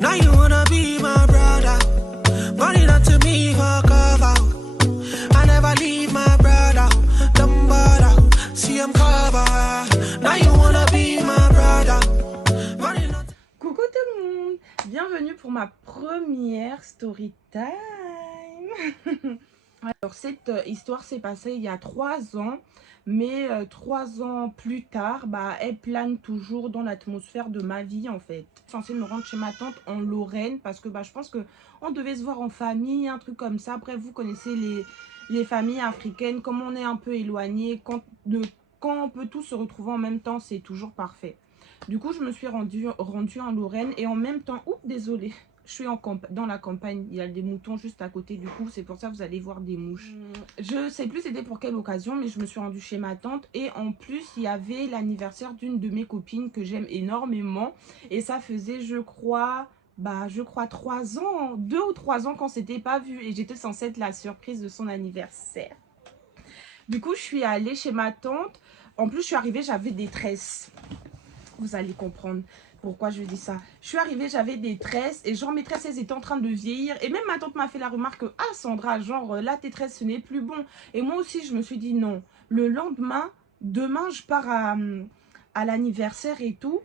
Now you wanna be my brother. Running up to me for cover. I never leave my brother. Don't bother. See I'm covered. Now you wanna be my brother. Running up. Coucou tout le monde, bienvenue pour ma première story time. Alors cette histoire s'est passée il y a 3 ans, mais 3 ans plus tard, elle plane toujours dans l'atmosphère de ma vie en fait. Je suis censée me rendre chez ma tante en Lorraine parce que je pense qu'on devait se voir en famille, un truc comme ça. Après vous connaissez les familles africaines, comme on est un peu éloigné, quand on peut tous se retrouver en même temps, c'est toujours parfait. Du coup, je me suis rendue en Lorraine et en même temps, oups, désolée, je suis dans la campagne, il y a des moutons juste à côté, du coup, c'est pour ça que vous allez voir des mouches. Je sais plus c'était pour quelle occasion, mais je me suis rendue chez ma tante et en plus, il y avait l'anniversaire d'une de mes copines que j'aime énormément et ça faisait, je crois 3 ans, 2 ou 3 ans qu'on s'était pas vu et j'étais censée être la surprise de son anniversaire. Du coup, je suis allée chez ma tante. En plus, je suis arrivée, j'avais des tresses. Vous allez comprendre pourquoi je dis ça. Je suis arrivée, j'avais des tresses et genre mes tresses, elles étaient en train de vieillir. Et même ma tante m'a fait la remarque que, ah Sandra, genre là tes tresses, ce n'est plus bon. Et moi aussi, je me suis dit non. Le lendemain, demain, je pars à l'anniversaire et tout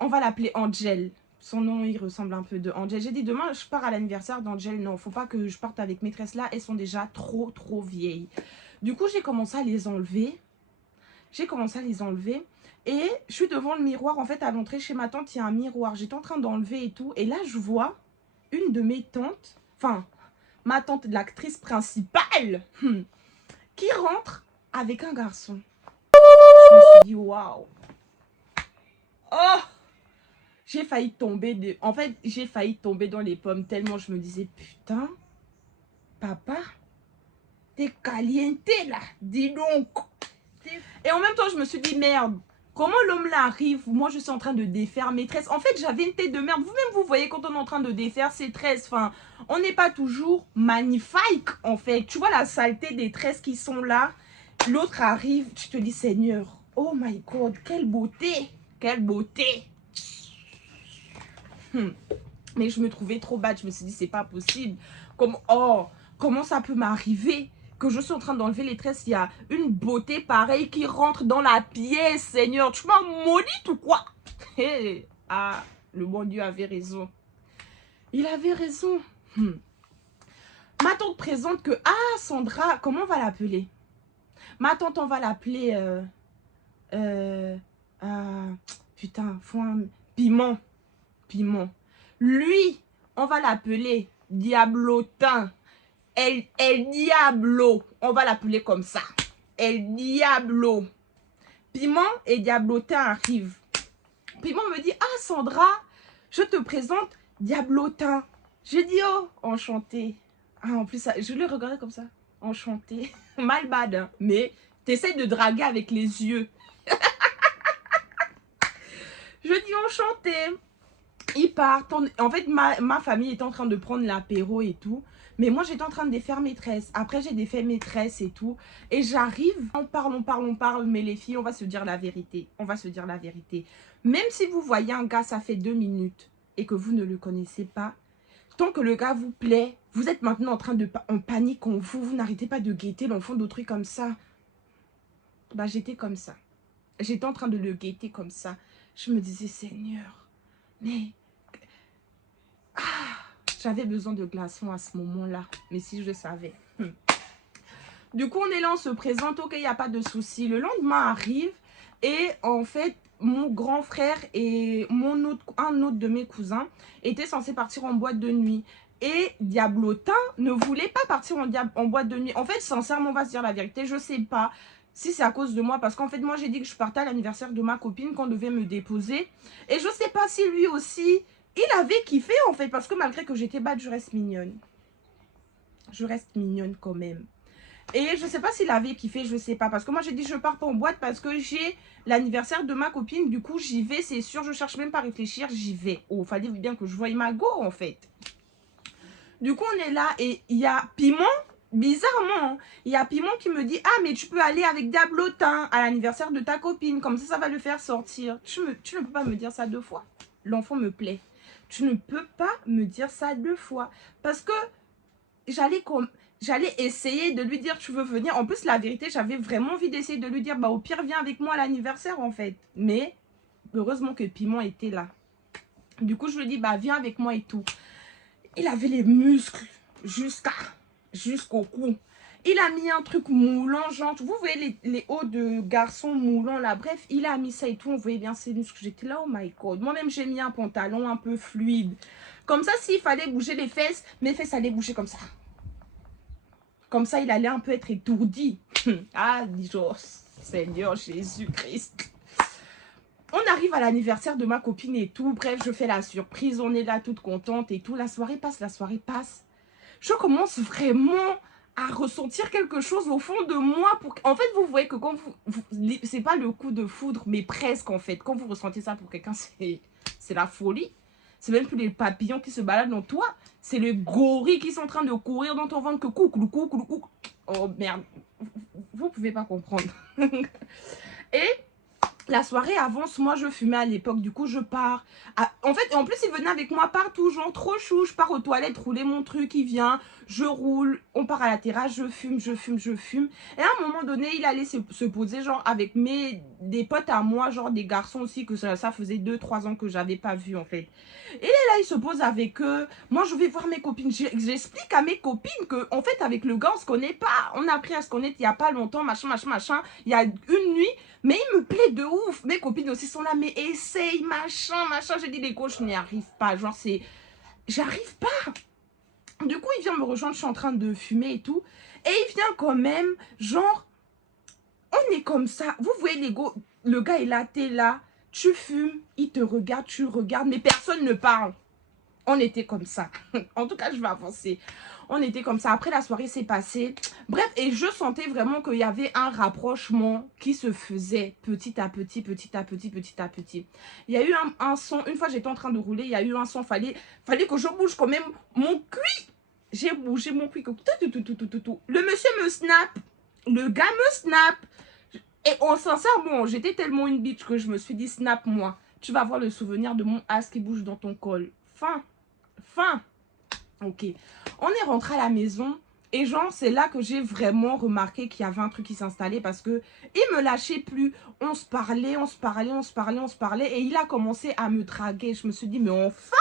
on va l'appeler Angel. Son nom, il ressemble un peu de Angel. J'ai dit demain, je pars à l'anniversaire d'Angel. Non, faut pas que je parte avec mes tresses là. Elles sont déjà trop vieilles. Du coup, j'ai commencé à les enlever. Et je suis devant le miroir. En fait, à l'entrée chez ma tante, il y a un miroir. J'étais en train d'enlever et tout. Et là, je vois une de mes tantes, enfin, ma tante, l'actrice principale, qui rentre avec un garçon. Je me suis dit, waouh. Oh! J'ai failli tomber. En fait, j'ai failli tomber dans les pommes tellement je me disais, putain, papa, t'es caliente là, dis donc. Et en même temps, je me suis dit, merde, comment l'homme là arrive? Moi, je suis en train de défaire mes tresses. En fait, j'avais une tête de merde. Vous-même, vous voyez quand on est en train de défaire ses tresses. Enfin, on n'est pas toujours magnifique, en fait. Tu vois la saleté des tresses qui sont là. L'autre arrive, tu te dis, Seigneur, oh my God, quelle beauté. Quelle beauté. Mais je me trouvais trop bad. Je me suis dit, c'est pas possible. Comment ça peut m'arriver que je suis en train d'enlever les tresses, il y a une beauté pareille qui rentre dans la pièce, Seigneur. Tu m'as maudite ou quoi? Hey, ah, le bon Dieu avait raison. Il avait raison. Ma tante présente que, ah, Sandra, comment on va l'appeler? Ma tante, on va l'appeler, putain, Piment. Lui, on va l'appeler Diablotin. El Diablo, on va l'appeler comme ça. El Diablo. Piment et Diablotin arrivent. Piment me dit, ah Sandra, je te présente Diablotin. J'ai dit, oh, enchanté. Ah, en plus, je le regardais comme ça. Enchanté. Mal bad, hein, mais t'essaies de draguer avec les yeux. Je dis enchanté. Ils partent. En fait, ma famille est en train de prendre l'apéro et tout. Mais moi, j'étais en train de défaire mes tresses. Après, j'ai défait mes tresses et tout. Et j'arrive, on parle. Mais les filles, on va se dire la vérité. Même si vous voyez un gars, ça fait 2 minutes et que vous ne le connaissez pas, tant que le gars vous plaît, vous êtes maintenant en train en panique en vous. Vous n'arrêtez pas de guetter l'enfant d'autrui comme ça. J'étais comme ça. J'étais en train de le guetter comme ça. Je me disais, Seigneur, mais... j'avais besoin de glaçons à ce moment-là. Mais si je le savais. Du coup, on est là, on se présente. Ok, il n'y a pas de souci. Le lendemain arrive. Et en fait, mon grand frère et un autre de mes cousins étaient censés partir en boîte de nuit. Et Diablotin ne voulait pas partir en boîte de nuit. En fait, sincèrement, on va se dire la vérité. Je ne sais pas si c'est à cause de moi. Parce qu'en fait, moi, j'ai dit que je partais à l'anniversaire de ma copine qu'on devait me déposer. Et je ne sais pas si lui aussi... il avait kiffé en fait, parce que malgré que j'étais bad, je reste mignonne. Je reste mignonne quand même. Et je sais pas s'il avait kiffé, je sais pas. Parce que moi j'ai dit je pars pas en boîte parce que j'ai l'anniversaire de ma copine. Du coup j'y vais, c'est sûr, je cherche même pas à réfléchir, j'y vais. Oh, fallait bien que je voie ma go en fait. Du coup on est là et il y a Piment, bizarrement, il y a Piment qui me dit, ah mais tu peux aller avec Diablotin à l'anniversaire de ta copine. Comme ça va le faire sortir. Tu ne peux pas me dire ça 2 fois. L'enfant me plaît. Tu ne peux pas me dire ça 2 fois. Parce que j'allais essayer de lui dire, tu veux venir. En plus, la vérité, j'avais vraiment envie d'essayer de lui dire, bah au pire, viens avec moi à l'anniversaire, en fait. Mais, heureusement que Piment était là. Du coup, je lui dis, bah viens avec moi et tout. Il avait les muscles jusqu'au cou. Il a mis un truc moulant, genre, vous voyez les hauts de garçon moulants là, bref, il a mis ça et tout, on voyait bien ses muscles. J'étais là, oh my god. Moi-même, j'ai mis un pantalon un peu fluide. Comme ça, s'il fallait bouger les fesses, mes fesses allaient bouger comme ça. Comme ça, il allait un peu être étourdi. Ah, genre, Seigneur Jésus-Christ. On arrive à l'anniversaire de ma copine et tout. Bref, je fais la surprise, on est là toute contente et tout. La soirée passe, la soirée passe. Je commence vraiment à ressentir quelque chose au fond de moi. En fait, vous voyez que quand c'est pas le coup de foudre, mais presque en fait. Quand vous ressentez ça pour quelqu'un, c'est la folie. C'est même plus les papillons qui se baladent dans toi. C'est les gorilles qui sont en train de courir dans ton ventre. Que coucou, coucou, coucou. Oh merde. Vous pouvez pas comprendre. Et la soirée avance, moi je fumais à l'époque, du coup je pars. En fait, en plus il venait avec moi partout, genre trop chou, je pars aux toilettes, rouler mon truc, il vient, je roule, on part à la terrasse, je fume. Et à un moment donné, il allait se poser genre avec des potes à moi, genre des garçons aussi, que ça faisait 2-3 ans que j'avais pas vu en fait. Et là, il se pose avec eux, moi je vais voir mes copines, j'explique à mes copines que en fait avec le gars on se connaît pas, on a appris à se connaître il y a pas longtemps, machin, il y a une nuit. Mais il me plaît de ouf. Mes copines aussi sont là, mais essaye, machin. J'ai dit, les gauches, je n'y arrive pas. Genre, j'arrive pas. Du coup, il vient me rejoindre, je suis en train de fumer et tout. Et il vient quand même, genre, on est comme ça. Vous voyez, le gars est là, t'es là, tu fumes, il te regarde, tu regardes, mais personne ne parle. On était comme ça. En tout cas, je vais avancer. On était comme ça. Après, la soirée s'est passée. Bref, et je sentais vraiment qu'il y avait un rapprochement qui se faisait petit à petit. Il y a eu un son. Une fois, j'étais en train de rouler. Il y a eu un son. Fallait que je bouge quand même mon cuit. J'ai bougé mon cuit. Le monsieur me snap. Le gars me snap. Et en sincèrement, j'étais tellement une bitch que je me suis dit, snap moi. Tu vas avoir le souvenir de mon as qui bouge dans ton col. Fin. Ok. On est rentré à la maison. Et genre, c'est là que j'ai vraiment remarqué qu'il y avait un truc qui s'installait. Parce que il me lâchait plus. On se parlait. Et il a commencé à me draguer. Je me suis dit, mais enfin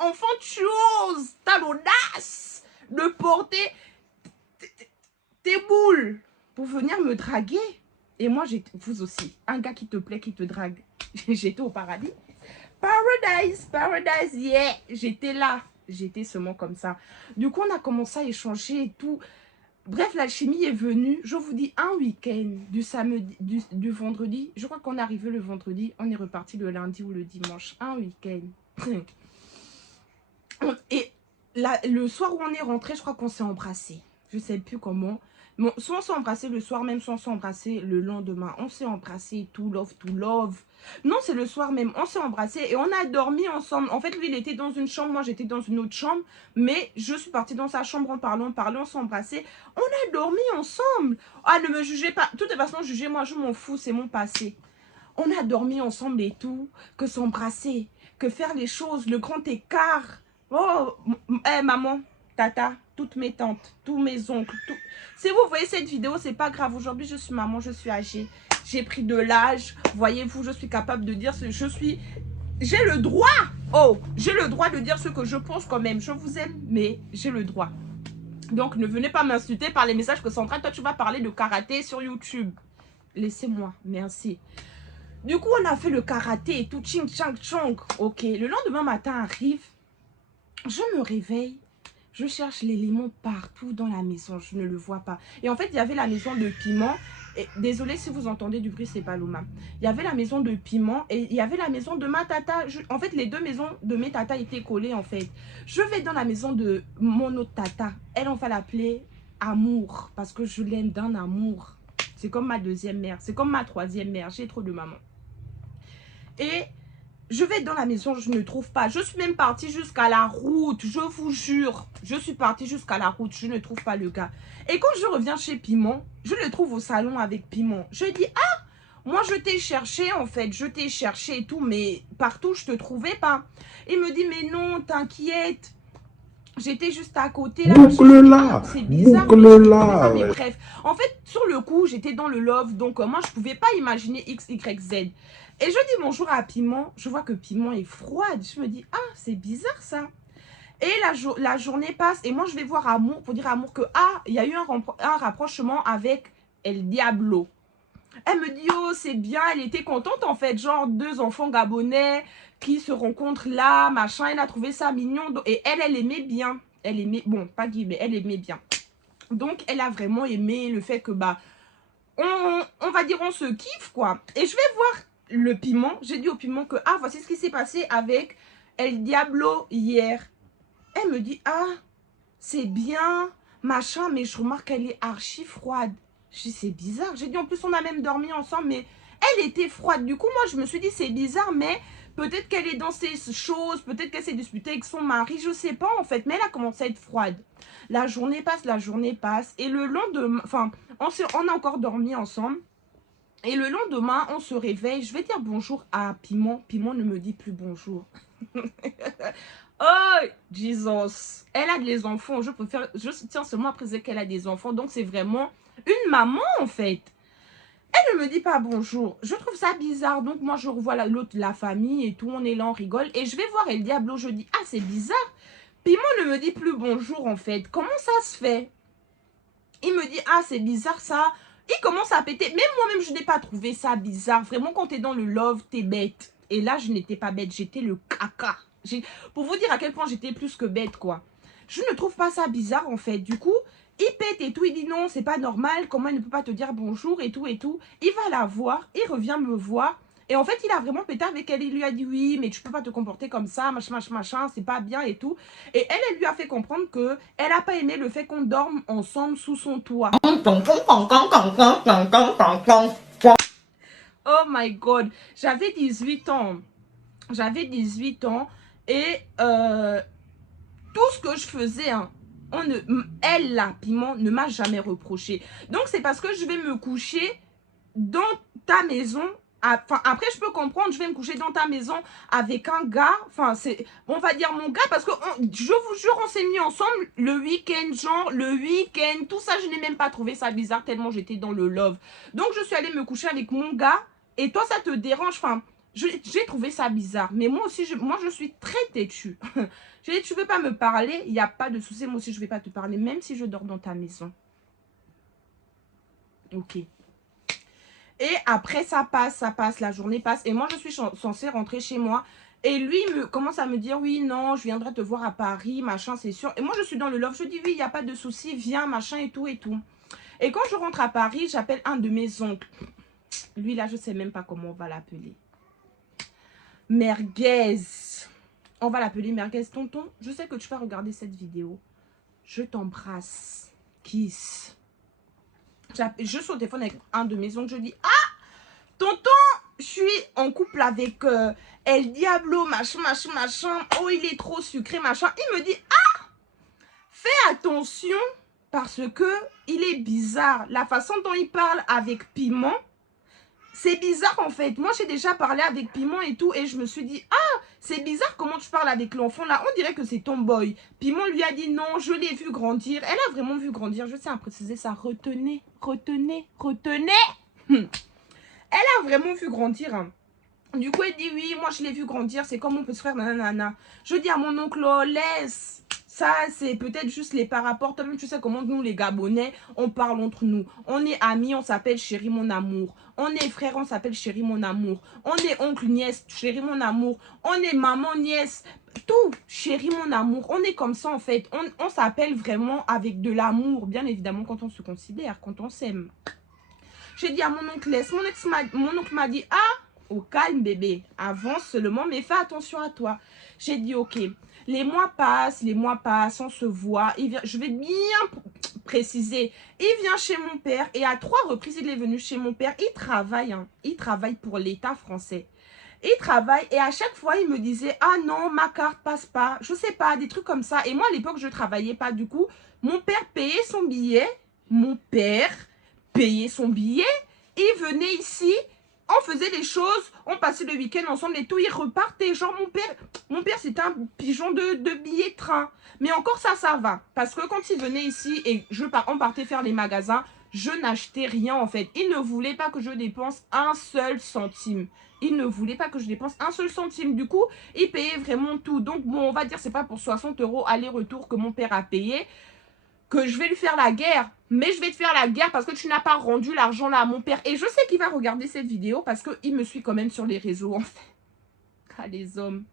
de chose. T'as l'audace de porter tes boules pour venir me draguer. Et moi, vous aussi, un gars qui te plaît, qui te drague. J'étais au paradis. Paradise, yeah. J'étais là. J'étais seulement comme ça. Du coup, on a commencé à échanger et tout. Bref, l'alchimie est venue. Je vous dis, un week-end du samedi, du vendredi. Je crois qu'on est arrivé le vendredi. On est reparti le lundi ou le dimanche. Un week-end. Et là, le soir où on est rentré, je crois qu'on s'est embrassé. Je sais plus comment. Bon, soit on s'est embrassé le soir même, soit on s'est embrassé le lendemain. On s'est embrassé, to love. Non, c'est le soir même. On s'est embrassé et on a dormi ensemble. En fait, lui, il était dans une chambre, moi, j'étais dans une autre chambre. Mais je suis partie dans sa chambre en parlant, on s'est embrassé. On a dormi ensemble. Ah, ne me jugez pas. De toute façon, jugez-moi, je m'en fous, c'est mon passé. On a dormi ensemble et tout. Que s'embrasser, que faire les choses, le grand écart. Oh, maman, tata, toutes mes tantes, tous mes oncles, tout. Si vous voyez cette vidéo, c'est pas grave. Aujourd'hui, je suis maman, je suis âgée. J'ai pris de l'âge. Voyez-vous, je suis capable de dire ce que j'ai le droit. Oh, j'ai le droit de dire ce que je pense quand même. Je vous aime, mais j'ai le droit. Donc, ne venez pas m'insulter par les messages que Sandra, toi, tu vas parler de karaté sur YouTube. Laissez-moi, merci. Du coup, on a fait le karaté et tout, ching, chang, chong. Ok, le lendemain matin arrive. Je me réveille. Je cherche l'élément partout dans la maison. Je ne le vois pas. Et en fait, il y avait la maison de Piment. Et, désolé si vous entendez du bruit, c'est pas Paloma. Il y avait la maison de Piment et il y avait la maison de ma tata. En fait, les deux maisons de mes tatas étaient collées, en fait. Je vais dans la maison de mon autre tata. Elle, on va l'appeler Amour. Parce que je l'aime d'un amour. C'est comme ma deuxième mère. C'est comme ma troisième mère. J'ai trop de maman. Et je vais dans la maison, je ne trouve pas. Je suis même partie jusqu'à la route, je vous jure. Je suis partie jusqu'à la route, je ne trouve pas le gars. Et quand je reviens chez Piment, je le trouve au salon avec Piment. Je dis, ah, Moi, je t'ai cherché, en fait. Je t'ai cherché et tout, mais partout, je te trouvais pas. Il me dit, mais non, t'inquiète. J'étais juste à côté là. Boucle-la, C'est bizarre, mais je ne trouvais pas. boucle-la. Mais bref, en fait, sur le coup, j'étais dans le love. Donc, moi, je pouvais pas imaginer X, Y, Z. Et je dis bonjour à Piment. Je vois que Piment est froide. Je me dis, ah, c'est bizarre ça. Et la journée passe. Et moi, je vais voir Amour pour dire à Amour que, ah, il y a eu un rapprochement avec El Diablo. Elle me dit, oh, c'est bien. Elle était contente, en fait. Genre, 2 enfants gabonais qui se rencontrent là, machin. Elle a trouvé ça mignon. Et elle aimait bien. Elle aimait, bon, pas guillemets, elle aimait bien. Donc, elle a vraiment aimé le fait que, bah, on va dire, on se kiffe, quoi. Et je vais voir le Piment. J'ai dit au Piment que, ah, voici ce qui s'est passé avec El Diablo hier. Elle me dit, ah, c'est bien, machin, mais je remarque qu'elle est archi froide. Je dis, c'est bizarre. J'ai dit, en plus, on a même dormi ensemble, mais elle était froide. Du coup, moi, je me suis dit, c'est bizarre, mais peut-être qu'elle est dans ces choses, peut-être qu'elle s'est disputée avec son mari, je sais pas, en fait. Mais elle a commencé à être froide. La journée passe, et le lendemain, enfin, on a encore dormi ensemble. Et le lendemain, on se réveille. Je vais dire bonjour à Piment. Piment ne me dit plus bonjour. Oh, Jesus. Elle a des enfants. Je tiens seulement à préciser qu'elle a des enfants. Donc, c'est vraiment une maman, en fait. Elle ne me dit pas bonjour. Je trouve ça bizarre. Donc, moi, je revois l'autre, la famille et tout. On est là, on rigole. Et je vais voir El Diablo. Je dis, ah, c'est bizarre. Piment ne me dit plus bonjour, en fait. Comment ça se fait? Il me dit, ah, c'est bizarre, ça. Il commence à péter. Même moi-même, je n'ai pas trouvé ça bizarre. Vraiment, quand tu es dans le love, tu es bête. Et là, je n'étais pas bête. J'étais le caca. Pour vous dire à quel point j'étais plus que bête, quoi. Je ne trouve pas ça bizarre, en fait. Du coup, il pète et tout. Il dit non, c'est pas normal. Comment il ne peut pas te dire bonjour et tout et tout. Il va la voir. Il revient me voir. Et en fait, il a vraiment pété avec elle. Il lui a dit oui, mais tu peux pas te comporter comme ça, machin, c'est pas bien et tout. Et elle lui a fait comprendre que elle a pas aimé le fait qu'on dorme ensemble sous son toit. Oh my God. J'avais 18 ans. J'avais 18 ans. Et tout ce que je faisais, hein, elle, la Piment, ne m'a jamais reproché. Donc, c'est parce que je vais me coucher dans ta maison. Enfin, après, je peux comprendre, je vais me coucher dans ta maison avec un gars. Enfin, on va dire mon gars, parce que je vous jure, on s'est mis ensemble le week-end, genre le week-end. Tout ça, je n'ai même pas trouvé ça bizarre tellement j'étais dans le love. Donc, je suis allée me coucher avec mon gars. Et toi, ça te dérange, enfin... J'ai trouvé ça bizarre. Mais moi aussi, moi, je suis très têtue. J'ai dit, tu veux pas me parler? Il n'y a pas de souci. Moi aussi, je vais pas te parler. Même si je dors dans ta maison. Ok. Et après, ça passe. La journée passe. Et moi, je suis censée rentrer chez moi. Et lui, il commence à me dire, oui, non, je viendrai te voir à Paris, machin, c'est sûr. Et moi, je suis dans le love. Je dis, oui, il n'y a pas de souci. Viens, machin, et tout, et tout. Et quand je rentre à Paris, j'appelle un de mes oncles. Lui, là, je sais même pas comment on va l'appeler. Merguez. On va l'appeler Merguez. Tonton, je sais que tu vas regarder cette vidéo. Je t'embrasse. Kiss. Je suis au téléphone avec un de mes oncles. Je dis, ah, tonton, je suis en couple avec El Diablo, machin. Oh, il est trop sucré, machin. Il me dit, ah, fais attention parce que il est bizarre. La façon dont il parle avec Piment, c'est bizarre en fait. Moi, j'ai déjà parlé avec Piment et tout. Et je me suis dit, ah, c'est bizarre comment tu parles avec l'enfant là. On dirait que c'est ton boy. Piment lui a dit non, je l'ai vu grandir. Elle a vraiment vu grandir. Je tiens à préciser ça. Retenez. Elle a vraiment vu grandir. Hein. Du coup, elle dit oui, moi je l'ai vu grandir. C'est comme on peut se faire nanana. Je dis à mon oncle, oh, laisse. Ça, c'est peut-être juste les par-rapports. Toi-même, tu sais comment nous, les Gabonais, on parle entre nous. On est amis, on s'appelle chéri, mon amour. On est frère, on s'appelle chéri, mon amour. On est oncle, nièce, chéri, mon amour. On est maman, nièce, tout, chéri, mon amour. On est comme ça, en fait. On s'appelle vraiment avec de l'amour, bien évidemment, quand on se considère, quand on s'aime. J'ai dit à mon oncle, laisse. Mon oncle m'a dit, ah, au calme, bébé. Avance seulement, mais fais attention à toi. J'ai dit, ok. Les mois passent, on se voit. Je vais bien préciser. Il vient chez mon père et à 3 reprises, il est venu chez mon père. Il travaille, hein. Il travaille pour l'État français. Il travaille et à chaque fois, il me disait, ah non, ma carte passe pas. Je sais pas, des trucs comme ça. Et moi, à l'époque, je travaillais pas. Du coup, mon père payait son billet. Il venait ici. On faisait des choses, on passait le week-end ensemble et tout, ils repartaient. Genre, mon père c'était un pigeon de billets de train. Mais encore ça va. Parce que quand il venait ici et on partait faire les magasins, je n'achetais rien en fait. Il ne voulait pas que je dépense un seul centime. Il ne voulait pas que je dépense un seul centime. Du coup, il payait vraiment tout. Donc, bon, on va dire c'est pas pour 60 € aller-retour que mon père a payé que je vais lui faire la guerre. Mais je vais te faire la guerre parce que tu n'as pas rendu l'argent là à mon père. Et je sais qu'il va regarder cette vidéo parce qu'il me suit quand même sur les réseaux en fait. Ah, les hommes.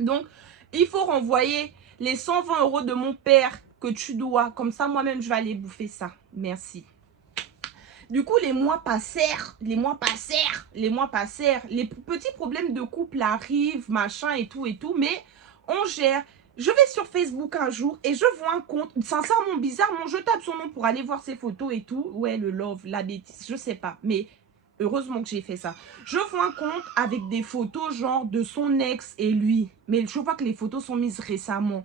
Donc, il faut renvoyer les 120 € de mon père que tu dois. Comme ça, moi-même, je vais aller bouffer ça. Merci. Du coup, les mois passèrent. Les petits problèmes de couple arrivent, machin et tout. Mais on gère. Je vais sur Facebook un jour et je vois un compte, sincèrement bizarrement, je tape son nom pour aller voir ses photos et tout. Ouais, le love, la bêtise, je sais pas. Mais heureusement que j'ai fait ça. Je vois un compte avec des photos genre de son ex et lui. Mais je vois que les photos sont mises récemment.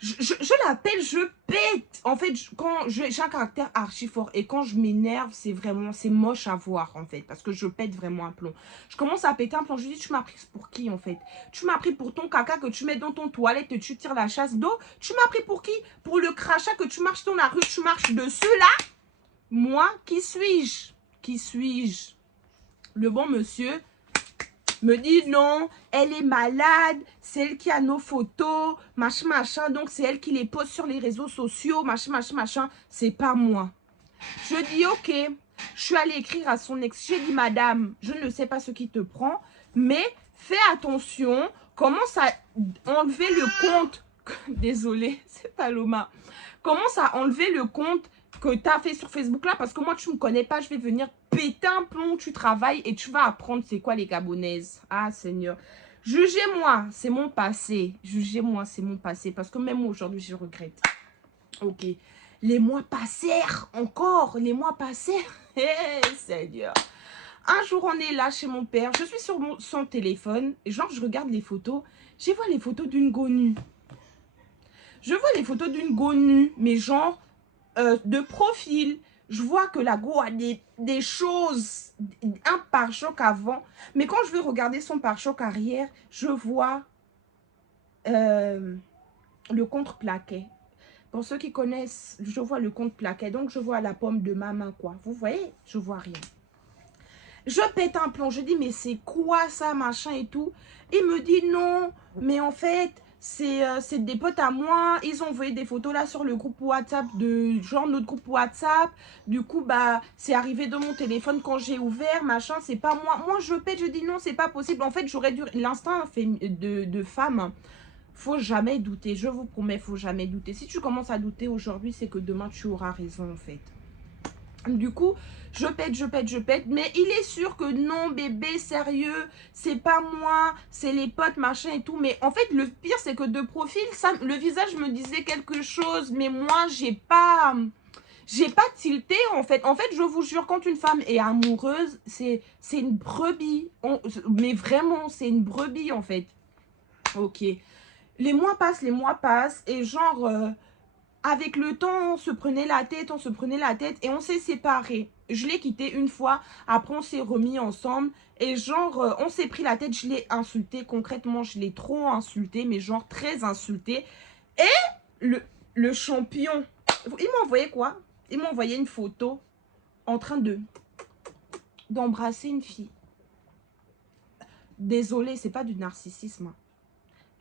Je l'appelle, je pète. En fait, j'ai un caractère archi fort. Et quand je m'énerve, c'est moche à voir, en fait. Parce que je pète vraiment un plomb. Je commence à péter un plomb. Je dis, tu m'as pris pour qui, en fait? Tu m'as pris pour ton caca que tu mets dans ton toilette et tu tires la chasse d'eau? Tu m'as pris pour qui? Pour le crachat que tu marches dans la rue, tu marches dessus, là? Moi, qui suis-je? Qui suis-je? Le bon monsieur me dit non, elle est malade, c'est elle qui a nos photos, machin, donc c'est elle qui les poste sur les réseaux sociaux, machin, c'est pas moi. Je dis ok, je suis allée écrire à son ex, j'ai dit madame, je ne sais pas ce qui te prend, mais fais attention, commence à enlever le compte, désolée, c'est Paloma, commence à enlever le compte que tu as fait sur Facebook là, parce que moi tu me connais pas, je vais venir péter un plomb, tu travailles et tu vas apprendre c'est quoi les Gabonaises. Ah Seigneur, jugez-moi, c'est mon passé, jugez-moi, c'est mon passé, parce que même aujourd'hui je regrette. Ok, les mois passèrent encore, les mois passèrent. Hey, Seigneur. Un jour on est là chez mon père, je suis sur son téléphone, et genre je regarde les photos, je vois les photos d'une go nue. Je vois les photos d'une go nue, mais genre de profil. Je vois que la go a des choses, un pare-choc avant. Mais quand je vais regarder son pare-choc arrière, je vois le contre-plaquet. Pour ceux qui connaissent, je vois le contre-plaquet. Donc, je vois la paume de ma main, quoi. Vous voyez? Je vois rien. Je pète un plomb. Je dis, mais c'est quoi ça, machin et tout? Il me dit, non, mais en fait... c'est des potes à moi, ils ont envoyé des photos là sur le groupe WhatsApp de genre notre groupe WhatsApp. Du coup bah c'est arrivé de mon téléphone quand j'ai ouvert, machin, c'est pas moi. Moi je pète, je dis non, c'est pas possible. En fait j'aurais dû, l'instinct de femme, faut jamais douter, je vous promets, faut jamais douter. Si tu commences à douter aujourd'hui, c'est que demain tu auras raison en fait. Du coup, je pète, mais il est sûr que non, bébé, sérieux, c'est pas moi, c'est les potes, machin et tout. Mais en fait, le pire, c'est que de profil, ça, le visage me disait quelque chose, mais moi, j'ai pas tilté, en fait. En fait, je vous jure, quand une femme est amoureuse, c'est une brebis. Mais vraiment, c'est une brebis, en fait. Ok. Les mois passent, et genre... avec le temps, on se prenait la tête et on s'est séparés. Je l'ai quitté une fois, après on s'est remis ensemble et genre, on s'est pris la tête, je l'ai insulté, concrètement, je l'ai trop insulté, mais genre très insulté. Et le champion, il m'a envoyé quoi? Il m'a envoyé une photo en train d'embrasser une fille. Désolée, c'est pas du narcissisme.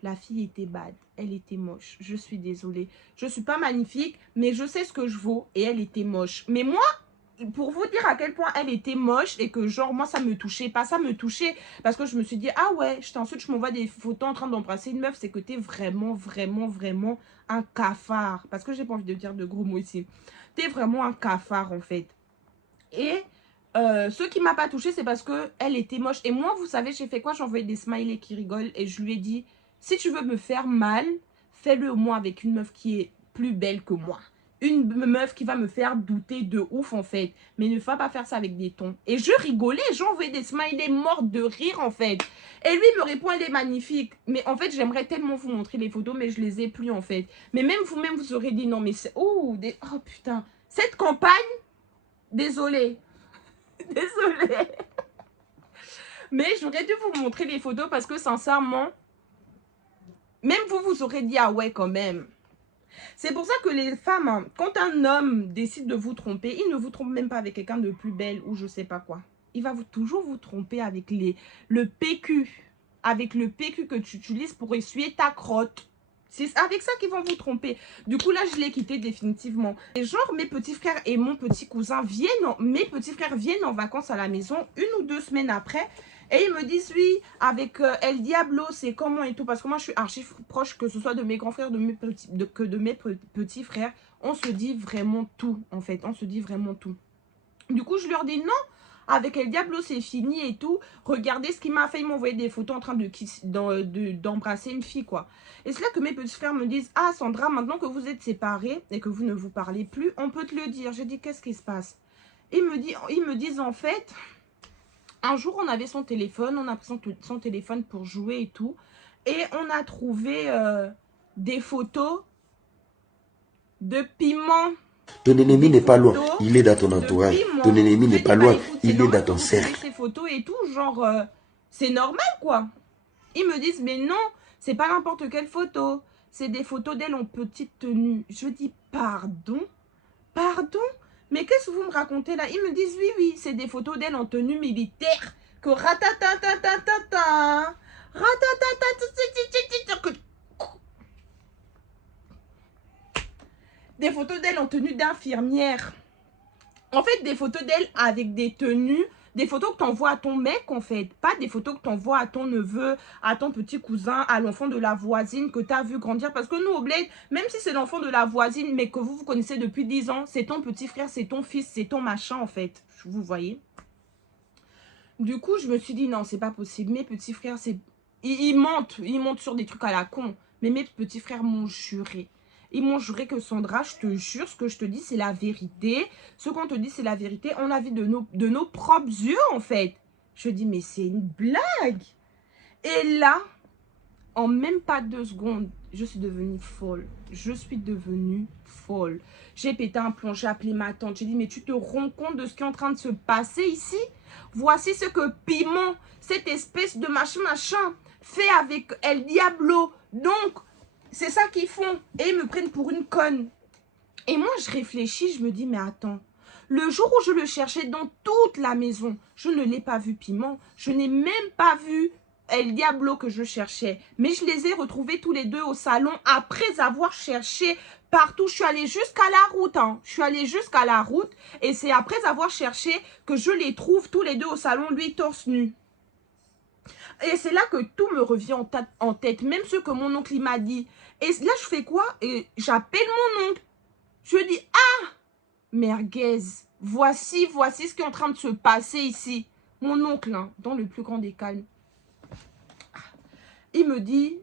La fille était bad, elle était moche, je suis désolée. Je suis pas magnifique, mais je sais ce que je vaux et elle était moche. Mais moi, pour vous dire à quel point elle était moche et que genre moi ça me touchait pas, ça me touchait parce que je me suis dit ah ouais, ensuite je m'envoie des photos en train d'embrasser une meuf, c'est que t'es vraiment un cafard. Parce que j'ai pas envie de dire de gros mots ici. T'es vraiment un cafard en fait. Et... ce qui m'a pas touché c'est parce que elle était moche. Et moi, vous savez, j'ai fait quoi? J'ai envoyé des smileys qui rigolent et je lui ai dit, si tu veux me faire mal, fais-le au moins avec une meuf qui est plus belle que moi. Une meuf qui va me faire douter de ouf en fait. Mais ne va pas faire ça avec des tons. Et je rigolais, j'ai envoyé des smileys mortes de rire en fait. Et lui me répond, elle est magnifique. Mais en fait, j'aimerais tellement vous montrer les photos, mais je les ai plus en fait. Mais même vous-même, vous aurez dit non, mais c'est... Oh putain. Cette campagne, désolée. Désolée. Mais j'aurais dû vous montrer les photos parce que sincèrement, même vous, vous aurez dit, ah ouais, quand même. C'est pour ça que les femmes, hein, quand un homme décide de vous tromper, il ne vous trompe même pas avec quelqu'un de plus belle ou je sais pas quoi. Il va toujours vous tromper avec le PQ. Avec le PQ que tu utilises pour essuyer ta crotte. C'est avec ça qu'ils vont vous tromper. Du coup, là, je l'ai quitté définitivement. Et genre, mes petits frères et mon petit cousin mes petits frères viennent en vacances à la maison 1 ou 2 semaines après. Et ils me disent, oui, avec El Diablo, c'est comment et tout. Parce que moi, je suis archi proche, que ce soit de mes grands frères, de mes petits frères. On se dit vraiment tout, en fait. On se dit vraiment tout. Du coup, je leur dis, non, avec El Diablo, c'est fini et tout. Regardez ce qu'il m'a fait. Il m'a envoyé des photos en train d'embrasser une fille, quoi. Et c'est là que mes petits frères me disent, ah, Sandra, maintenant que vous êtes séparés et que vous ne vous parlez plus, on peut te le dire. J'ai dit, qu'est-ce qui se passe? Ils me disent, en fait... Un jour, on avait son téléphone, on a pris son téléphone pour jouer et tout. Et on a trouvé des photos de piment. Ton ennemi n'est pas loin, il est dans ton entourage. Ton ennemi n'est pas loin, il est dans ton cercle. Ces photos et tout, genre, c'est normal quoi. Ils me disent, mais non, c'est pas n'importe quelle photo. C'est des photos d'elle en petite tenue. Je dis, pardon? Pardon? Mais qu'est-ce que vous me racontez là? Ils me disent, oui, oui, c'est des photos d'elle en tenue militaire. Que ratatatata, des photos d'elle en tenue d'infirmière. En fait, des photos d'elle avec des tenues, des photos que tu envoies à ton mec, en fait. Pas des photos que tu envoies à ton neveu, à ton petit cousin, à l'enfant de la voisine que tu as vu grandir. Parce que nous, au bled, même si c'est l'enfant de la voisine, mais que vous connaissez depuis 10 ans, c'est ton petit frère, c'est ton fils, c'est ton machin, en fait. Vous voyez? Du coup, je me suis dit, non, c'est pas possible. Mes petits frères, ils mentent sur des trucs à la con. Mais mes petits frères m'ont juré. Ils m'ont juré que Sandra, je te jure, ce que je te dis, c'est la vérité. Ce qu'on te dit, c'est la vérité. On l'a vu de nos propres yeux, en fait. Je dis, mais c'est une blague. Et là, en même pas 2 secondes, je suis devenue folle. Je suis devenue folle. J'ai pété un plomb, j'ai appelé ma tante. J'ai dit, mais tu te rends compte de ce qui est en train de se passer ici? Voici ce que Piment, cette espèce de machin, fait avec El Diablo. Donc, c'est ça qu'ils font. Et ils me prennent pour une conne. Et moi, je réfléchis, je me dis, mais attends. Le jour où je le cherchais dans toute la maison, je ne l'ai pas vu Piment. Je n'ai même pas vu El Diablo que je cherchais. Mais je les ai retrouvés tous les deux au salon après avoir cherché partout. Je suis allée jusqu'à la route. Hein. Je suis allée jusqu'à la route. Et c'est après avoir cherché que je les trouve tous les deux au salon, lui torse nu. Et c'est là que tout me revient en tête. Même ce que mon oncle m'a dit. Et là, je fais quoi? Et j'appelle mon oncle. Je dis, ah, merguez, voici ce qui est en train de se passer ici. Mon oncle, hein, dans le plus grand des calmes. Il me dit,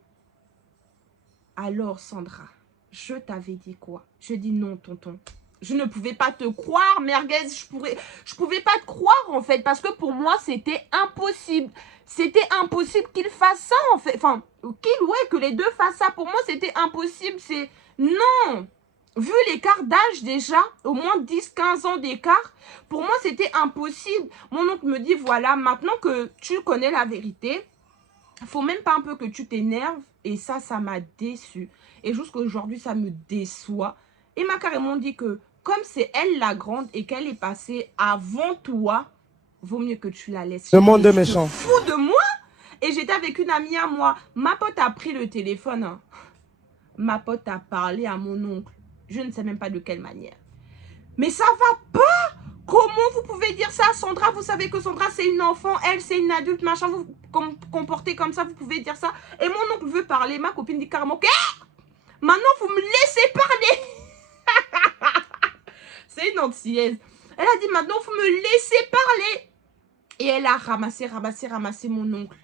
alors Sandra, je t'avais dit quoi? Je dis non, tonton. Je ne pouvais pas te croire, merguez. Je pouvais pas te croire, en fait. Parce que pour moi, c'était impossible. C'était impossible qu'il fasse ça, en fait. Enfin, que les deux fassent ça. Pour moi, c'était impossible. C'est non. Vu l'écart d'âge déjà, au moins 10-15 ans d'écart, pour moi, c'était impossible. Mon oncle me dit, voilà, maintenant que tu connais la vérité, faut même pas un peu que tu t'énerves. Et ça m'a déçu. Et jusqu'à aujourd'hui, ça me déçoit. Il m'a carrément dit que comme c'est elle la grande et qu'elle est passée avant toi, vaut mieux que tu la laisses. Le monde est méchant. Fou de moi. Et j'étais avec une amie à moi. Ma pote a pris le téléphone. Hein. Ma pote a parlé à mon oncle. Je ne sais même pas de quelle manière. Mais ça va pas. Comment vous pouvez dire ça, Sandra? Vous savez que Sandra, c'est une enfant. Elle, c'est une adulte, machin. Vous comportez comme ça, vous pouvez dire ça. Et mon oncle veut parler. Ma copine dit carrément, maintenant, vous me laissez parler. C'est une antillaise. Elle a dit, maintenant, vous me laissez parler. Et elle a ramassé mon oncle.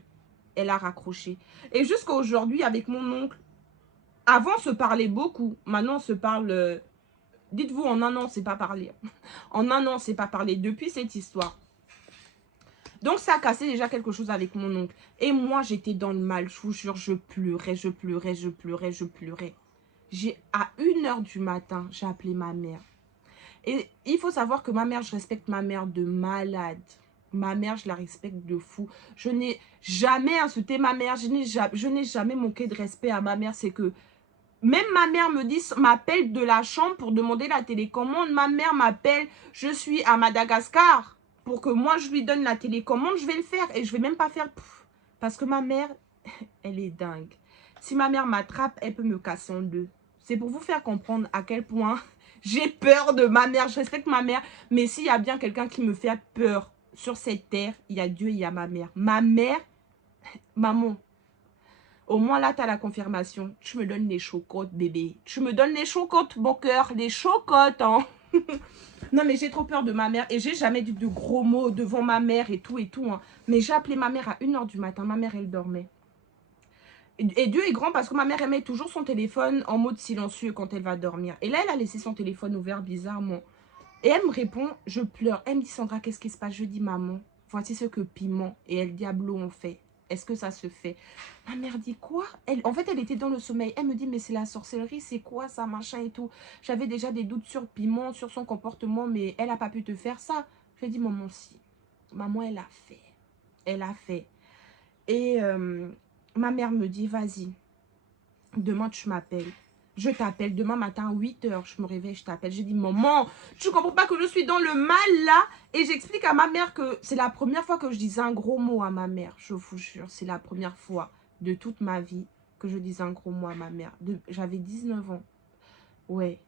Elle a raccroché. Et jusqu'à aujourd'hui, avec mon oncle, avant, on se parlait beaucoup. Maintenant, on se parle... Dites-vous, en un an, c'est pas parler. En un an, c'est pas parler. Depuis cette histoire. Donc, ça a cassé déjà quelque chose avec mon oncle. Et moi, j'étais dans le mal. Je vous jure, je pleurais. À 1h du matin, j'ai appelé ma mère. Et il faut savoir que ma mère, je respecte ma mère de malade. Ma mère, je la respecte de fou. Je n'ai jamais insulté ma mère. Je n'ai jamais manqué de respect à ma mère. C'est que même ma mère m'appelle de la chambre pour demander la télécommande. Ma mère m'appelle, je suis à Madagascar. Pour que moi, je lui donne la télécommande, je vais le faire. Et je vais même pas faire... Parce que ma mère, elle est dingue. Si ma mère m'attrape, elle peut me casser en deux. C'est pour vous faire comprendre à quel point j'ai peur de ma mère. Je respecte ma mère. Mais s'il y a bien quelqu'un qui me fait peur sur cette terre, il y a Dieu, il y a ma mère. Ma mère, maman, au moins là, tu as la confirmation. Tu me donnes les chocottes, bébé. Tu me donnes les chocottes, mon cœur. Les chocottes, hein. Non, mais j'ai trop peur de ma mère. Et j'ai jamais dit de gros mots devant ma mère et tout, hein. Mais j'ai appelé ma mère à 1 h du matin. Ma mère, elle dormait. Et Dieu est grand parce que ma mère, elle met toujours son téléphone en mode silencieux quand elle va dormir. Et là, elle a laissé son téléphone ouvert bizarrement. Et elle me répond, je pleure. Elle me dit, Sandra, qu'est-ce qui se passe? Je dis, maman, voici ce que Piment et El Diablo ont fait. Est-ce que ça se fait? Ma mère dit, quoi? En fait, elle était dans le sommeil. Elle me dit, mais c'est la sorcellerie, c'est quoi ça, machin et tout. J'avais déjà des doutes sur Piment, sur son comportement, mais elle n'a pas pu te faire ça. Je lui ai dit, maman, si. Maman, elle a fait. Elle a fait. Et ma mère me dit, vas-y, demain tu m'appelles. Je t'appelle demain matin à 8 h. Je me réveille, je t'appelle. J'ai dit, maman, tu comprends pas que je suis dans le mal là? Et j'explique à ma mère que c'est la première fois que je disais un gros mot à ma mère. Je vous jure, c'est la première fois de toute ma vie que je disais un gros mot à ma mère. J'avais 19 ans. Ouais,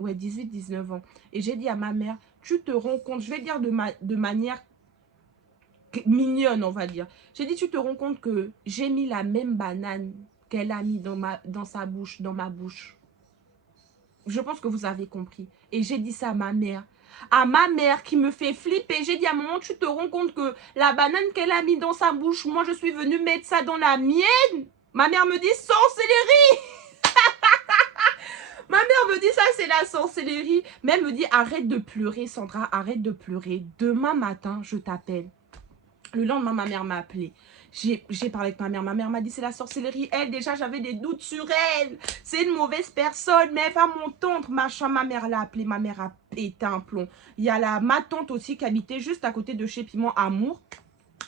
18-19 ans. Et j'ai dit à ma mère, tu te rends compte, je vais dire de manière mignonne, on va dire. J'ai dit, tu te rends compte que j'ai mis la même banane qu'elle a mis dans sa bouche, dans ma bouche. Je pense que vous avez compris. Et j'ai dit ça à ma mère. À ma mère qui me fait flipper. J'ai dit à un moment, tu te rends compte que la banane qu'elle a mis dans sa bouche, moi je suis venue mettre ça dans la mienne. Ma mère me dit sorcellerie. Ma mère me dit ça, c'est la sorcellerie. Mais elle me dit, arrête de pleurer Sandra, arrête de pleurer. Demain matin, je t'appelle. Le lendemain, ma mère m'a appelé. J'ai parlé avec ma mère. Ma mère m'a dit, c'est la sorcellerie. Elle, déjà, j'avais des doutes sur elle. C'est une mauvaise personne, mais elle va m'entendre, machin. Ma mère l'a appelé. Ma mère a pété un plomb. Il y a ma tante aussi qui habitait juste à côté de chez Piment, Amour.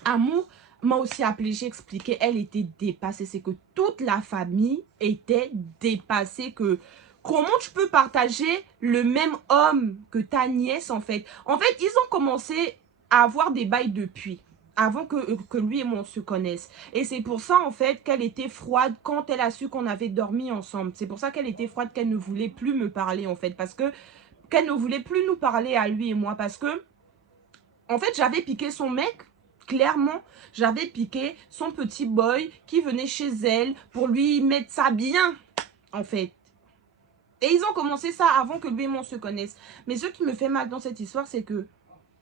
Amour m'a aussi appelé. J'ai expliqué. Elle était dépassée. C'est que toute la famille était dépassée. Comment tu peux partager le même homme que ta nièce, en fait? En fait, ils ont commencé à avoir des bails depuis. Avant que lui et moi on se connaisse. Et c'est pour ça en fait qu'elle était froide quand elle a su qu'on avait dormi ensemble. C'est pour ça qu'elle était froide, qu'elle ne voulait plus me parler en fait. Parce que qu'elle ne voulait plus nous parler à lui et moi. Parce que en fait j'avais piqué son mec. Clairement, j'avais piqué son petit boy qui venait chez elle pour lui mettre ça bien en fait. Et ils ont commencé ça avant que lui et moi on se connaisse. Mais ce qui me fait mal dans cette histoire, c'est que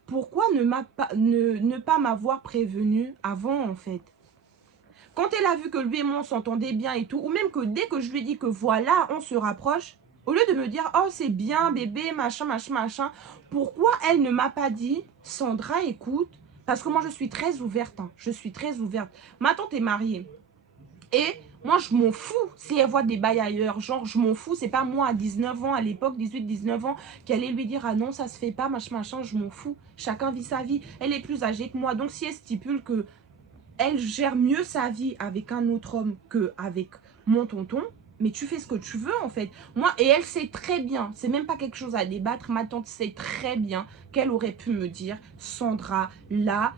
pourquoi ne pas m'avoir prévenu avant, en fait? Quand elle a vu que lui et moi, on s'entendait bien et tout, ou même que dès que je lui ai dit que voilà, on se rapproche, au lieu de me dire, oh, c'est bien, bébé, machin, machin, machin, pourquoi elle ne m'a pas dit, Sandra, écoute, parce que moi, je suis très ouverte, hein, je suis très ouverte. Ma tante est mariée. Et moi, je m'en fous si elle voit des bails ailleurs. Genre, je m'en fous. C'est pas moi à 19 ans, à l'époque, 18-19 ans, qui allait lui dire, ah non, ça se fait pas, machin, machin, je m'en fous. Chacun vit sa vie. Elle est plus âgée que moi. Donc, si elle stipule que elle gère mieux sa vie avec un autre homme qu'avec mon tonton, mais tu fais ce que tu veux, en fait. Moi, et elle sait très bien, c'est même pas quelque chose à débattre. Ma tante sait très bien qu'elle aurait pu me dire, Sandra, là,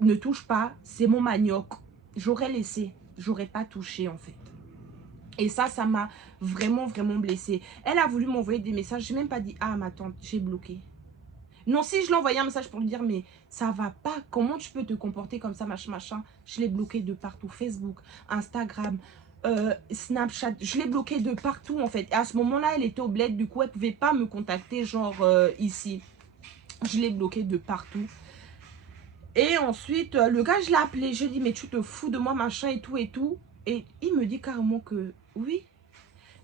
ne touche pas, c'est mon manioc. J'aurais laissé. J'aurais pas touché en fait. Et ça m'a vraiment, vraiment blessée. Elle a voulu m'envoyer des messages. J'ai même pas dit, ah ma tante, j'ai bloqué. Non, si je lui envoyais un message pour lui dire, mais ça va pas. Comment tu peux te comporter comme ça, machin, machin. Je l'ai bloqué de partout. Facebook, Instagram, Snapchat. Je l'ai bloqué de partout en fait. Et à ce moment-là, elle était au bled. Du coup, elle pouvait pas me contacter genre ici. Je l'ai bloqué de partout. Et ensuite, le gars, je l'ai appelé. Je lui ai dit, mais tu te fous de moi, machin et tout et tout. Et il me dit carrément que, oui,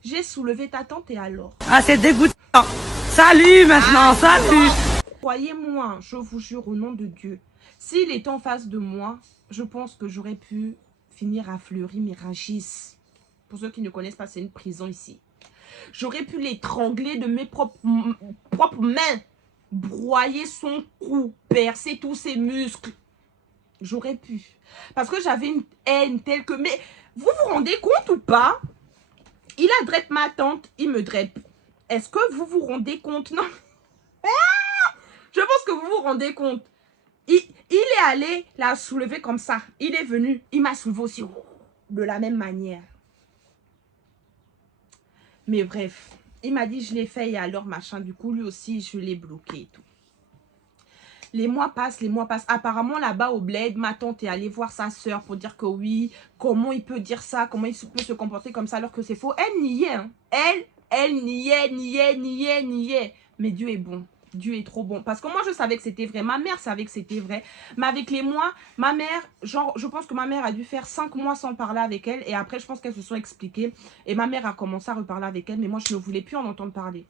j'ai soulevé ta tante et alors. Ah, c'est dégoûtant. Salut maintenant, salut. Croyez-moi, je vous jure au nom de Dieu, s'il était en face de moi, je pense que j'aurais pu finir à Fleury-Méragis. Pour ceux qui ne connaissent pas, c'est une prison ici. J'aurais pu l'étrangler de mes propres mains. broyer son cou, percer tous ses muscles. J'aurais pu. Parce que j'avais une haine telle que... Mais vous vous rendez compte ou pas? Il a drep ma tante, il me drep. Est-ce que vous vous rendez compte? Non. Je pense que vous vous rendez compte. Il est allé la soulever comme ça. Il est venu, il m'a soulevé aussi de la même manière. Mais bref, il m'a dit je l'ai fait et alors machin. Du coup, lui aussi, je l'ai bloqué et tout. Les mois passent, les mois passent. Apparemment, là-bas au bled, ma tante est allée voir sa soeur pour dire que oui, comment il peut dire ça, comment il peut se comporter comme ça alors que c'est faux. Elle niait, hein. Elle niait. Mais Dieu est bon. Dieu est trop bon. Parce que moi, je savais que c'était vrai. Ma mère savait que c'était vrai. Mais avec les mois, ma mère, genre, je pense que ma mère a dû faire 5 mois sans parler avec elle. Et après, je pense qu'elles se sont expliquées. Et ma mère a commencé à reparler avec elle. Mais moi, je ne voulais plus en entendre parler.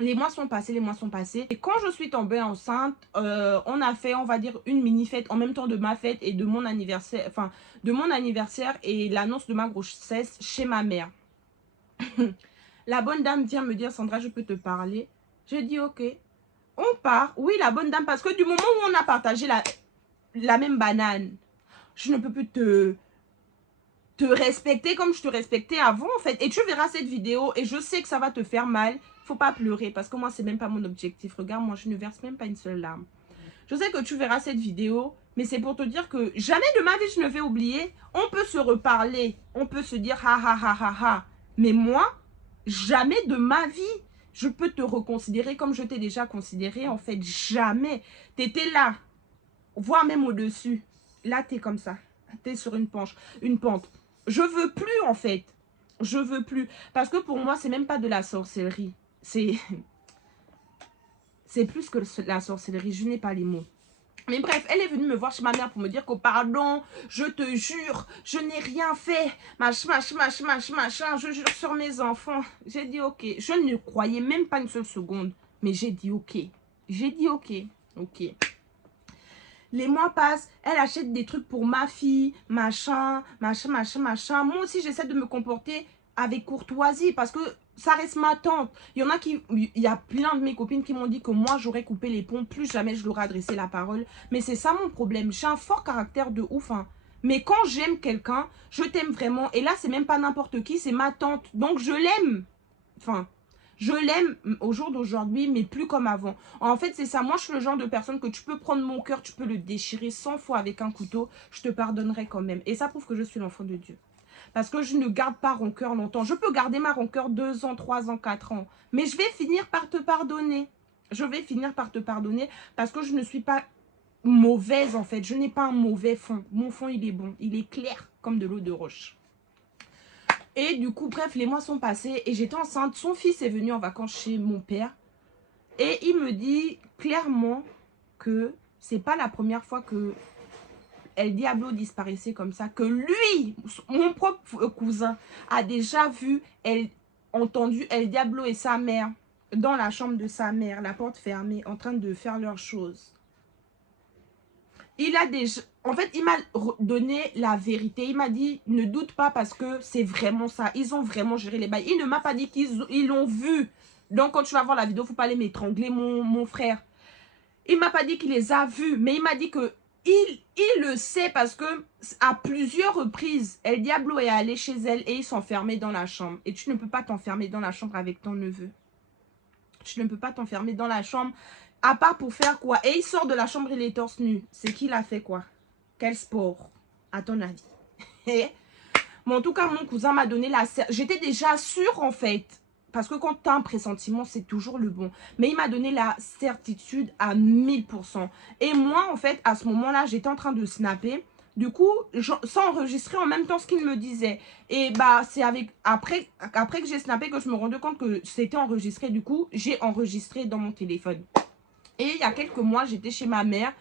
Les mois sont passés, les mois sont passés. Et quand je suis tombée enceinte, on a fait, on va dire, une mini-fête en même temps de ma fête et de mon anniversaire. Enfin, de mon anniversaire et l'annonce de ma grossesse chez ma mère. La bonne dame vient me dire, Sandra, je peux te parler? J'ai dit, ok. On part. Oui, la bonne dame, parce que du moment où on a partagé la même banane, je ne peux plus te respecter comme je te respectais avant, en fait. Et tu verras cette vidéo et je sais que ça va te faire mal. Faut pas pleurer parce que moi, c'est même pas mon objectif. Regarde, moi, je ne verse même pas une seule larme. Je sais que tu verras cette vidéo, mais c'est pour te dire que jamais de ma vie, je ne vais oublier. On peut se reparler. On peut se dire, ha, ha, ha, ha, ha. Mais moi, jamais de ma vie, je peux te reconsidérer comme je t'ai déjà considéré. En fait, jamais. Tu étais là, voire même au-dessus. Là, tu es comme ça. Tu es sur une pente. Je veux plus, en fait. Je veux plus. Parce que pour moi, c'est même pas de la sorcellerie. C'est plus que la sorcellerie. Je n'ai pas les mots. Mais bref, elle est venue me voir chez ma mère pour me dire que pardon, je te jure, je n'ai rien fait. Machin, je jure sur mes enfants. J'ai dit ok. Je ne croyais même pas une seule seconde. Mais j'ai dit ok. J'ai dit ok. Ok. Les mois passent, elle achète des trucs pour ma fille, machin. Moi aussi, j'essaie de me comporter avec courtoisie parce que ça reste ma tante. Il y a plein de mes copines qui m'ont dit que moi, j'aurais coupé les ponts. Plus jamais je leur ai adressé la parole. Mais c'est ça mon problème. J'ai un fort caractère de ouf, hein. Mais quand j'aime quelqu'un, je t'aime vraiment. Et là, c'est même pas n'importe qui, c'est ma tante. Donc, je l'aime. Enfin... Je l'aime au jour d'aujourd'hui, mais plus comme avant. En fait, c'est ça. Moi, je suis le genre de personne que tu peux prendre mon cœur, tu peux le déchirer 100 fois avec un couteau. Je te pardonnerai quand même. Et ça prouve que je suis l'enfant de Dieu. Parce que je ne garde pas rancœur longtemps. Je peux garder ma rancœur 2 ans, 3 ans, 4 ans. Mais je vais finir par te pardonner. Je vais finir par te pardonner parce que je ne suis pas mauvaise, en fait. Je n'ai pas un mauvais fond. Mon fond, il est bon. Il est clair comme de l'eau de roche. Et du coup, bref, les mois sont passés et j'étais enceinte. Son fils est venu en vacances chez mon père. Et il me dit clairement que c'est pas la première fois que El Diablo disparaissait comme ça. Que lui, mon propre cousin, a déjà vu, entendu El Diablo et sa mère dans la chambre de sa mère, la porte fermée, en train de faire leurs choses. Il a déjà... En fait, il m'a donné la vérité. Il m'a dit, ne doute pas parce que c'est vraiment ça. Ils ont vraiment géré les bails. Il ne m'a pas dit qu'ils l'ont vu. Donc, quand tu vas voir la vidéo, il ne faut pas aller m'étrangler, mon frère. Il ne m'a pas dit qu'il les a vus. Mais il m'a dit que il le sait parce que à plusieurs reprises, El Diablo est allé chez elle et ils sont enfermés dans la chambre. Et tu ne peux pas t'enfermer dans la chambre avec ton neveu. Tu ne peux pas t'enfermer dans la chambre. À part pour faire quoi? Et il sort de la chambre, il est torse nu. C'est qu'il a fait quoi? Quel sport, à ton avis? Mais en tout cas, mon cousin m'a donné la... J'étais déjà sûre, en fait. Parce que quand tu as un pressentiment, c'est toujours le bon. Mais il m'a donné la certitude à 1000%. Et moi, en fait, à ce moment-là, j'étais en train de snapper. Du coup, sans enregistrer en même temps ce qu'il me disait. Et bah, c'est après que j'ai snappé que je me rendais compte que c'était enregistré. Du coup, j'ai enregistré dans mon téléphone. Et il y a quelques mois, j'étais chez ma mère.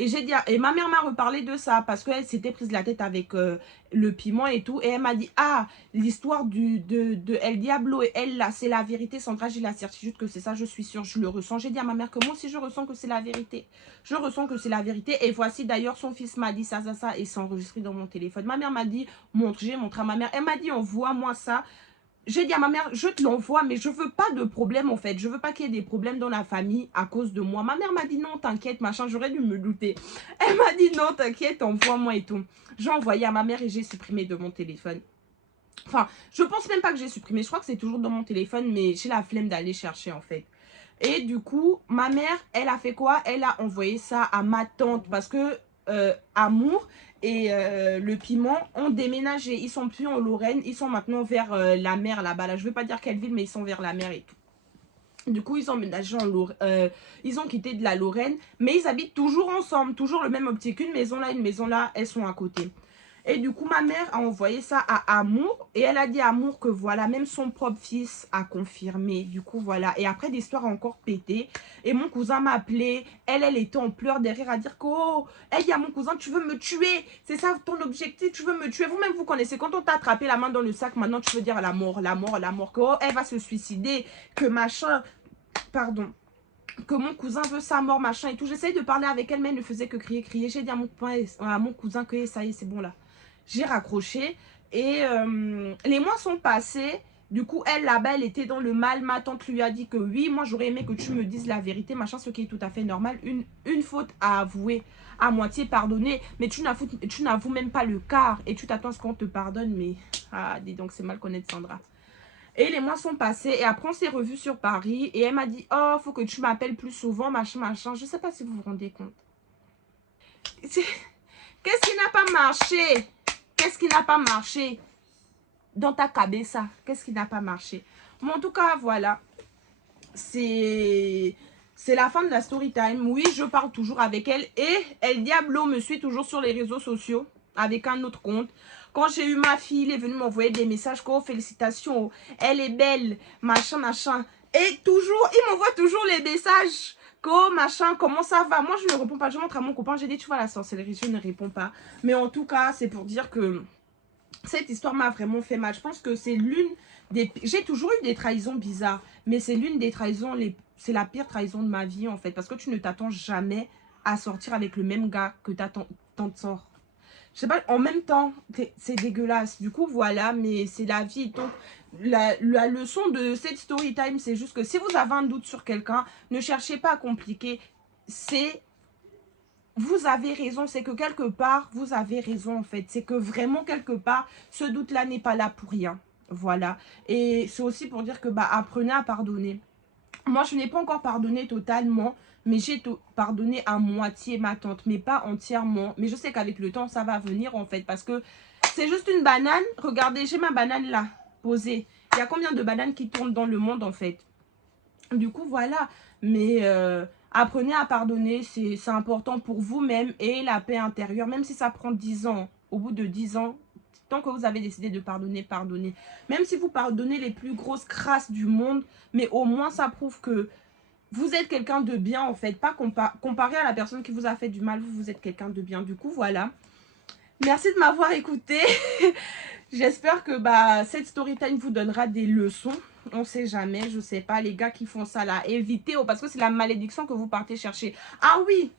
Et j'ai dit, et ma mère m'a reparlé de ça parce qu'elle s'était prise la tête avec le piment et tout. Et elle m'a dit, ah, l'histoire de El Diablo et elle, là, c'est la vérité. Sandra, j'ai la certitude que c'est ça, je suis sûre, je le ressens. J'ai dit à ma mère que moi aussi, je ressens que c'est la vérité. Je ressens que c'est la vérité. Et voici d'ailleurs, son fils m'a dit ça, et c'est enregistré dans mon téléphone. Ma mère m'a dit, montre, j'ai montré à ma mère. Elle m'a dit, envoie-moi ça. j'ai dit à ma mère, je te l'envoie, mais je veux pas de problème en fait. Je veux pas qu'il y ait des problèmes dans la famille à cause de moi. Ma mère m'a dit non, t'inquiète, machin, j'aurais dû me douter. Elle m'a dit non, t'inquiète, envoie-moi et tout. J'ai envoyé à ma mère et j'ai supprimé de mon téléphone. Enfin, je pense même pas que j'ai supprimé. Je crois que c'est toujours dans mon téléphone, mais j'ai la flemme d'aller chercher en fait. Et du coup, ma mère, elle a fait quoi? Elle a envoyé ça à ma tante parce que Amour et le Piment ont déménagé. Ils sont plus en Lorraine, ils sont maintenant vers la mer là-bas. Là. Je ne veux pas dire quelle ville, mais ils sont vers la mer et tout. Du coup, ils ont ménagé en Lorraine. Ils ont quitté de la Lorraine, mais ils habitent toujours ensemble, toujours le même petit qu'une maison là, elles sont à côté. Et du coup, ma mère a envoyé ça à Amour. Et elle a dit à Amour que voilà, même son propre fils a confirmé. Du coup, voilà. Et après, l'histoire a encore pété. Et mon cousin m'a appelé. Elle était en pleurs derrière à dire que, oh, il y a mon cousin, tu veux me tuer. C'est ça ton objectif, tu veux me tuer. Vous-même, vous connaissez. Quand on t'a attrapé la main dans le sac, maintenant, tu veux dire la mort, la mort, la mort. Que, oh, elle va se suicider. Que machin, pardon. Que mon cousin veut sa mort, machin et tout. J'essayais de parler avec elle, mais elle ne faisait que crier. J'ai dit à mon cousin que ça y est, c'est bon là. J'ai raccroché et les mois sont passés. Du coup, elle, là-bas, elle était dans le mal. Ma tante lui a dit que oui, moi, j'aurais aimé que tu me dises la vérité, machin, ce qui est tout à fait normal. Une faute à avouer, à moitié pardonner, mais tu n'avoues même pas le quart et tu t'attends à ce qu'on te pardonne. Mais, ah, dis donc, c'est mal connaître Sandra. Et les mois sont passés et après, on s'est revus sur Paris et elle m'a dit, oh, faut que tu m'appelles plus souvent, machin, machin. Je sais pas si vous vous rendez compte. Qu'est-ce qui n'a pas marché? Qu'est-ce qui n'a pas marché dans ta cabeza? Qu'est-ce qui n'a pas marché? Mais en tout cas, voilà. C'est la fin de la story time. Oui, je parle toujours avec elle. Et El Diablo me suit toujours sur les réseaux sociaux avec un autre compte. Quand j'ai eu ma fille, il est venu m'envoyer des messages. Oh, félicitations, elle est belle, machin, machin. Et toujours, il m'envoie toujours les messages. Oh, machin, comment ça va? Moi, je ne réponds pas. Je montre à mon copain. J'ai dit, tu vois, la sorcellerie, je ne réponds pas. Mais en tout cas, c'est pour dire que cette histoire m'a vraiment fait mal. Je pense que c'est l'une des... J'ai toujours eu des trahisons bizarres. Mais c'est l'une des trahisons... C'est la pire trahison de ma vie, en fait. Parce que tu ne t'attends jamais à sortir avec le même gars que ta tante sort. Je sais pas, en même temps, c'est dégueulasse. Du coup, voilà, mais c'est la vie. Donc, la leçon de cette story time, c'est juste que si vous avez un doute sur quelqu'un, ne cherchez pas à compliquer. C'est... Vous avez raison, c'est que quelque part, vous avez raison en fait. C'est que vraiment quelque part, ce doute-là n'est pas là pour rien. Voilà. Et c'est aussi pour dire que, bah, apprenez à pardonner. Moi, je n'ai pas encore pardonné totalement, mais j'ai pardonné à moitié ma tante, mais pas entièrement. Mais je sais qu'avec le temps, ça va venir en fait, parce que c'est juste une banane. Regardez, j'ai ma banane là, posée. Il y a combien de bananes qui tournent dans le monde en fait? Du coup, voilà. Mais apprenez à pardonner, c'est important pour vous-même et la paix intérieure, même si ça prend 10 ans. Au bout de 10 ans, tant que vous avez décidé de pardonner, pardonnez. Même si vous pardonnez les plus grosses crasses du monde, mais au moins ça prouve que vous êtes quelqu'un de bien en fait. Pas comparé à la personne qui vous a fait du mal, vous êtes quelqu'un de bien. Du coup, voilà. Merci de m'avoir écouté. J'espère que cette story time vous donnera des leçons. On sait jamais, je sais pas. Les gars qui font ça là, évitez, parce que c'est la malédiction que vous partez chercher. Ah oui!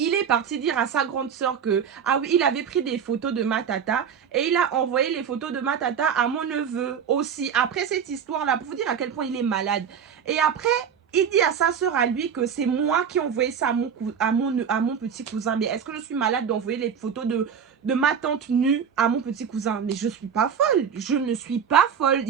Il est parti dire à sa grande sœur que, ah oui, il avait pris des photos de ma tata et il a envoyé les photos de ma tata à mon neveu aussi. Après cette histoire-là, pour vous dire à quel point il est malade. Et après, il dit à sa sœur à lui que c'est moi qui ai envoyé ça à mon petit cousin. Mais est-ce que je suis malade d'envoyer les photos de ma tante nue à mon petit cousin? Mais je suis pas folle. Je ne suis pas folle.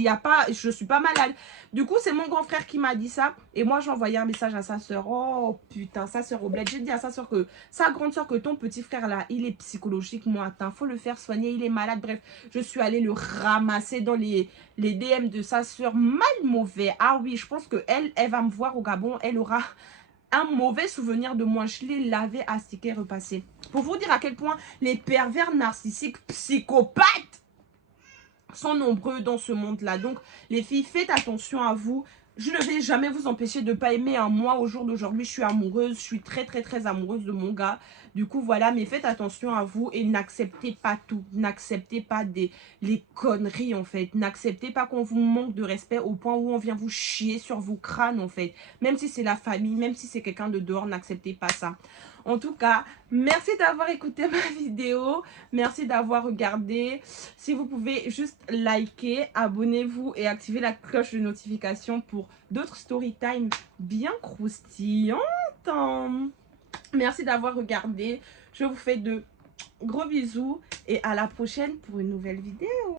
Je suis pas malade. Du coup, c'est mon grand frère qui m'a dit ça. Et moi, j'ai envoyé un message à sa soeur. Oh putain, sa soeur au bled. J'ai dit à sa soeur que, sa grande soeur, que ton petit frère là, il est psychologiquement atteint. Faut le faire soigner. Il est malade. Bref, je suis allée le ramasser dans les DM de sa soeur. Mal mauvais. Ah oui, je pense que elle va me voir au Gabon. Elle aura un mauvais souvenir de moi. Je l'ai lavé, astiqué, repassé. Pour vous dire à quel point les pervers narcissiques psychopathes sont nombreux dans ce monde-là. Donc, les filles, faites attention à vous. Je ne vais jamais vous empêcher de ne pas aimer. Moi, au jour d'aujourd'hui, je suis amoureuse. Je suis très, très, très amoureuse de mon gars. Du coup, voilà, mais faites attention à vous et n'acceptez pas tout. N'acceptez pas les conneries, en fait. N'acceptez pas qu'on vous manque de respect au point où on vient vous chier sur vos crânes, en fait. Même si c'est la famille, même si c'est quelqu'un de dehors, n'acceptez pas ça. En tout cas, merci d'avoir écouté ma vidéo. Merci d'avoir regardé. Si vous pouvez juste liker, abonnez-vous et activer la cloche de notification pour d'autres story time bien croustillantes. Merci d'avoir regardé. Je vous fais de gros bisous et à la prochaine pour une nouvelle vidéo.